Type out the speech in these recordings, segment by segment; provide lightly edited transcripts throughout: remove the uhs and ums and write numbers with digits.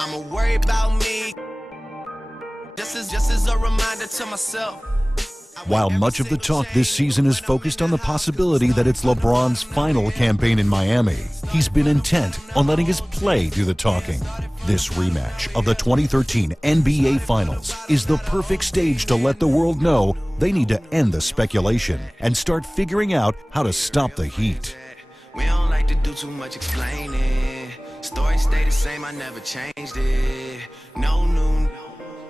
I'ma worry about me. Just as a reminder to myself. While much of the talk this season is focused on the possibility that it's LeBron's final campaign in Miami, he's been intent on letting his play do the talking. This rematch of the 2013 NBA Finals is the perfect stage to let the world know they need to end the speculation and start figuring out how to stop the heat. We don't like to do too much explaining. Story stay the same, I never changed it. No new,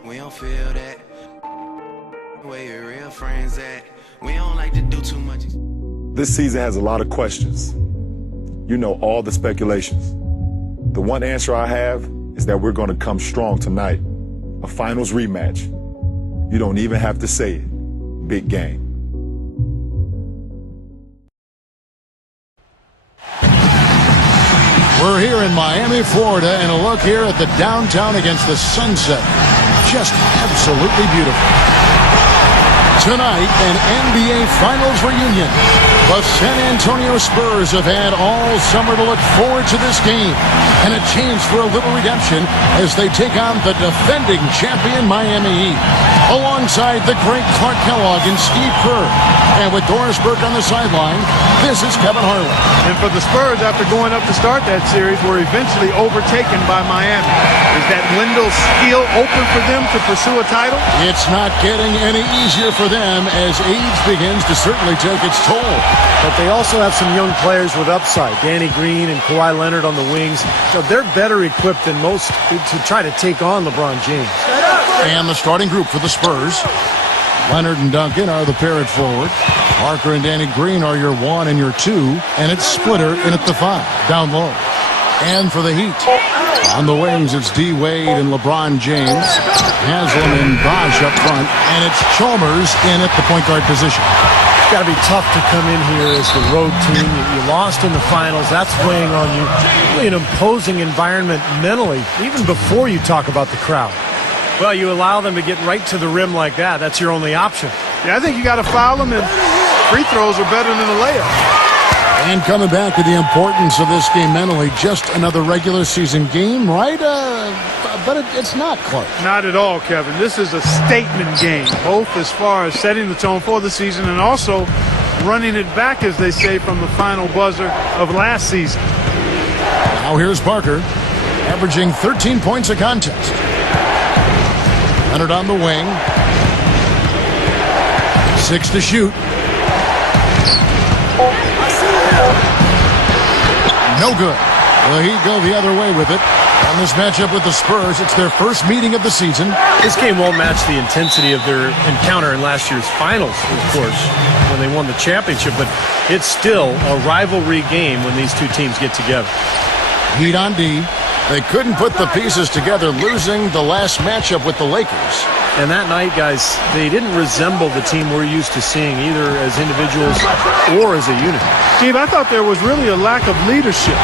we don't feel that. Where your real friends at? We don't like to do too much. This season has a lot of questions. You know, all the speculations. The one answer I have is that we're going to come strong tonight. A finals rematch. You don't even have to say it. Big game. We're here in Miami, Florida, and a look here at the downtown against the sunset. Just absolutely beautiful. Tonight, an NBA Finals reunion. The San Antonio Spurs have had all summer to look forward to this game, and a chance for a little redemption as they take on the defending champion Miami Heat, alongside the great Clark Kellogg and Steve Kerr. And with Doris Burke on the sideline, this is Kevin Harlan. And for the Spurs, after going up to start that series, were eventually overtaken by Miami. Is that window still open for them to pursue a title? It's not getting any easier for them as age begins to certainly take its toll. But they also have some young players with upside. Danny Green and Kawhi Leonard on the wings. So they're better equipped than most to try to take on LeBron James. And the starting group for the Spurs. Leonard and Duncan are the pair at forward. Parker and Danny Green are your 1 and your 2. And it's Splitter in at the 5, down low. And for the Heat, on the wings, it's D. Wade and LeBron James. Haslam and Bosh up front. And it's Chalmers in at the point guard position. It's got to be tough to come in here as the road team. You lost in the finals. That's weighing on you. Really an imposing environment mentally, even before you talk about the crowd. Well, you allow them to get right to the rim like that. That's your only option. Yeah, I think you got to foul them, and free throws are better than a layup. And coming back to the importance of this game mentally, just another regular season game, right? But it's not close. Not at all, Kevin. This is a statement game, both as far as setting the tone for the season and also running it back, as they say, from the final buzzer of last season. Now here's Parker, averaging 13 points a contest. Leonard on the wing. 6 to shoot. No good. Well, he'd go the other way with it. On this matchup with the Spurs, it's their first meeting of the season. This game won't match the intensity of their encounter in last year's finals, of course, when they won the championship, but it's still a rivalry game when these two teams get together. Heat on D. They couldn't put the pieces together, losing the last matchup with the Lakers. And that night, guys, they didn't resemble the team we're used to seeing, either as individuals or as a unit. Steve, I thought there was really a lack of leadership.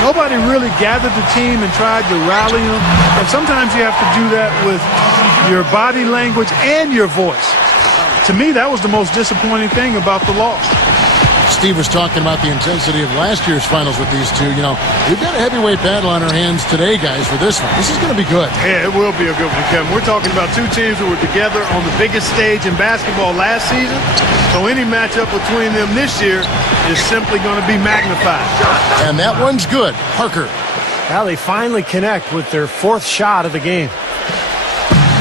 Nobody really gathered the team and tried to rally them. And sometimes you have to do that with your body language and your voice. To me, that was the most disappointing thing about the loss. Steve was talking about the intensity of last year's finals with these two. You know, we've got a heavyweight battle on our hands today, guys, for this one. This is going to be good. Yeah, it will be a good one, Kevin. We're talking about two teams who were together on the biggest stage in basketball last season. So any matchup between them this year is simply going to be magnified. And that one's good. Parker. Now they finally connect with their 4th shot of the game.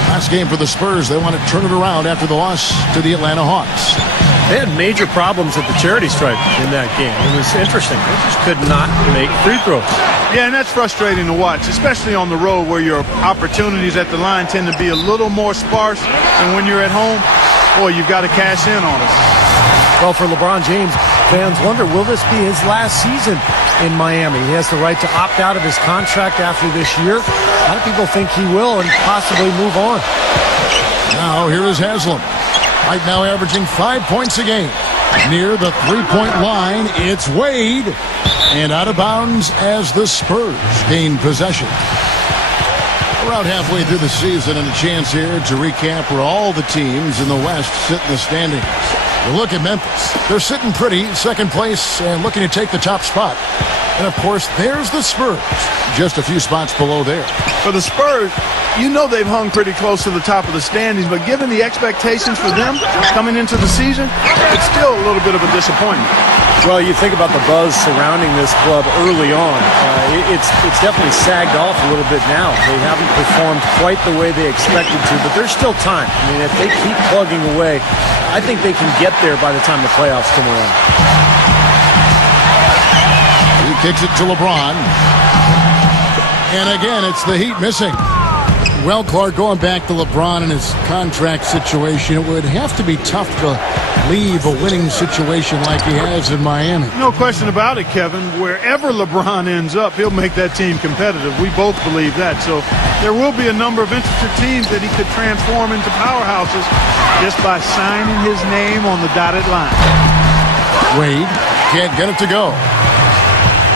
Last game for the Spurs. They want to turn it around after the loss to the Atlanta Hawks. They had major problems at the charity stripe in that game. It was interesting. They just could not make free throws. Yeah, and that's frustrating to watch, especially on the road where your opportunities at the line tend to be a little more sparse than when you're at home. Boy, you've got to cash in on it. Well, for LeBron James, fans wonder, will this be his last season in Miami? He has the right to opt out of his contract after this year. A lot of people think he will and possibly move on. Now, here is Haslam. Right now averaging 5 points a game. Near the three-point line, it's Wade. And out of bounds as the Spurs gain possession. Around halfway through the season, and a chance here to recap where all the teams in the West sit in the standings. You look at Memphis. They're sitting pretty, second place, and looking to take the top spot. And, of course, there's the Spurs, just a few spots below there. For the Spurs, you know they've hung pretty close to the top of the standings, but given the expectations for them coming into the season, it's still a little bit of a disappointment. Well, you think about the buzz surrounding this club early on. It's definitely sagged off a little bit now. They haven't performed quite the way they expected to, but there's still time. I mean, if they keep plugging away, I think they can get there by the time the playoffs come around. He kicks it to LeBron. And again, it's the Heat missing. Well, Clark, going back to LeBron and his contract situation, it would have to be tough to leave a winning situation like he has in Miami. No question about it, Kevin. Wherever LeBron ends up, he'll make that team competitive. We both believe that. So there will be a number of interested teams that he could transform into powerhouses just by signing his name on the dotted line. Wade can't get it to go.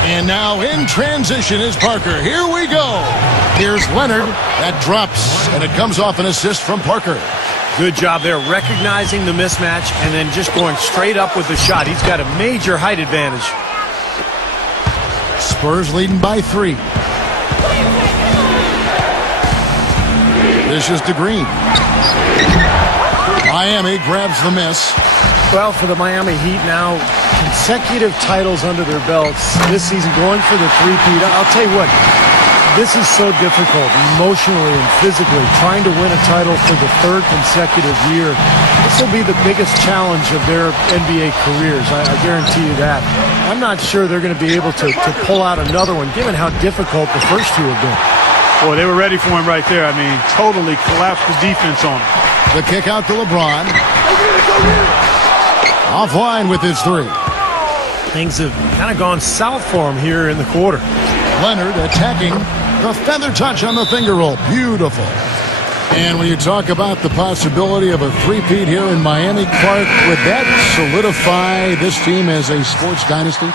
And now in transition is Parker. Here we go. Here's Leonard. That drops, and it comes off an assist from Parker. Good job there, recognizing the mismatch and then just going straight up with the shot. He's got a major height advantage. Spurs leading by 3. This is to Green. Miami grabs the miss. Well, for the Miami Heat now, consecutive titles under their belts this season, going for the three-peat. I'll tell you what, this is so difficult emotionally and physically, trying to win a title for the 3rd consecutive year. This will be the biggest challenge of their NBA careers. I guarantee you that. I'm not sure they're going to be able to pull out another one, given how difficult the first two have been. Boy, they were ready for him right there. I mean, totally collapsed the defense on him. The kick out to LeBron. Offline with his 3. Things have kind of gone south for him here in the quarter. Leonard attacking the feather touch on the finger roll. Beautiful. And when you talk about the possibility of a three-peat here in Miami, Clark, would that solidify this team as a sports dynasty?